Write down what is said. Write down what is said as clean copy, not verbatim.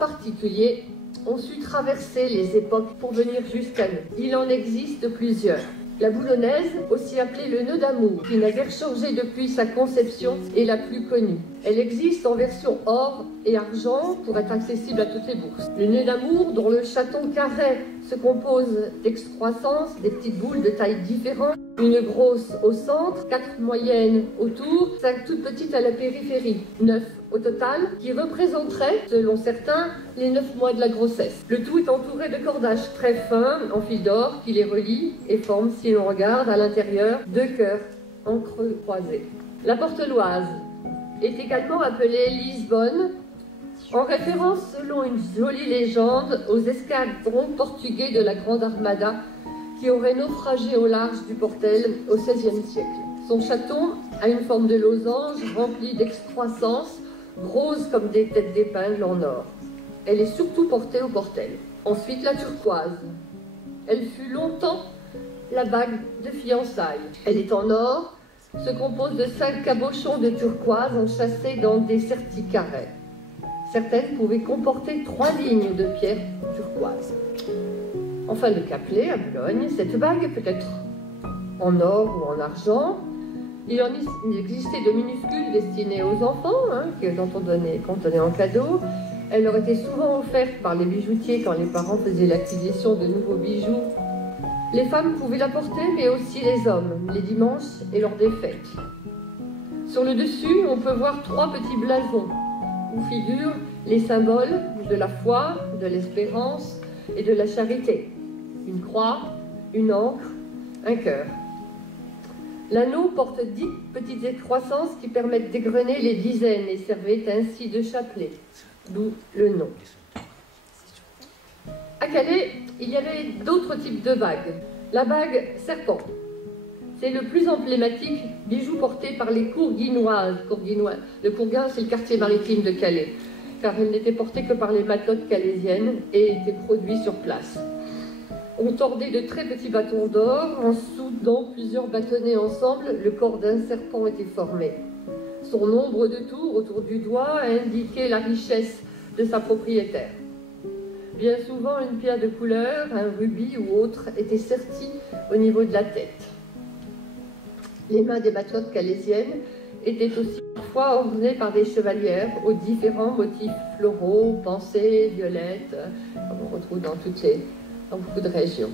particulier ont su traverser les époques pour venir jusqu'à nous. Il en existe plusieurs. La boulonnaise, aussi appelée le nœud d'amour, qui n'a guère changé depuis sa conception, est la plus connue. Elle existe en version or et argent pour être accessible à toutes les bourses. Le nœud d'amour, dont le chaton carré se compose d'excroissance, des petites boules de tailles différentes, une grosse au centre, 4 moyennes autour, 5 toutes petites à la périphérie, 9 au total, qui représenteraient, selon certains, les 9 mois de la grossesse. Le tout est entouré de cordages très fins, en fil d'or, qui les relient et forment, si l'on regarde à l'intérieur, 2 cœurs en creux croisés. La porteloise est également appelée Lisbonne, en référence, selon une jolie légende, aux escadrons portugais de la Grande Armada qui auraient naufragé au large du Portel au XVIe siècle. Son chaton a une forme de losange remplie d'excroissance, rose comme des têtes d'épingle en or. Elle est surtout portée au Portel. Ensuite, la turquoise. Elle fut longtemps la bague de fiançailles. Elle est en or, se compose de 5 cabochons de turquoise enchâssés dans des sertis carrés. Certaines pouvaient comporter 3 lignes de pierre turquoise. Enfin, le Caplet, à Boulogne, cette bague peut être en or ou en argent. Il existait de minuscules destinées aux enfants, dont on donnait en cadeau. Elle leur était souvent offerte par les bijoutiers quand les parents faisaient l'acquisition de nouveaux bijoux. Les femmes pouvaient la porter, mais aussi les hommes, les dimanches et lors des fêtes. Sur le dessus, on peut voir 3 petits blasons, où figurent les symboles de la foi, de l'espérance et de la charité. Une croix, une ancre, un cœur. L'anneau porte 10 petites excroissances qui permettent d'égrener les dizaines et servaient ainsi de chapelet, d'où le nom. À Calais, il y avait d'autres types de bagues. La bague serpent. C'est le plus emblématique bijou porté par les Courguinoises. Le Courguin, c'est le quartier maritime de Calais, car elle n'était portée que par les matelotes calaisiennes et était produit sur place. On tordait de très petits bâtons d'or, en soudant plusieurs bâtonnets ensemble, le corps d'un serpent était formé. Son nombre de tours autour du doigt indiquait la richesse de sa propriétaire. Bien souvent, une pierre de couleur, un rubis ou autre, était sertie au niveau de la tête. Les mains des matelotes calaisiennes étaient aussi parfois ornées par des chevalières aux différents motifs floraux, pensées, violettes, comme on retrouve dans beaucoup de régions.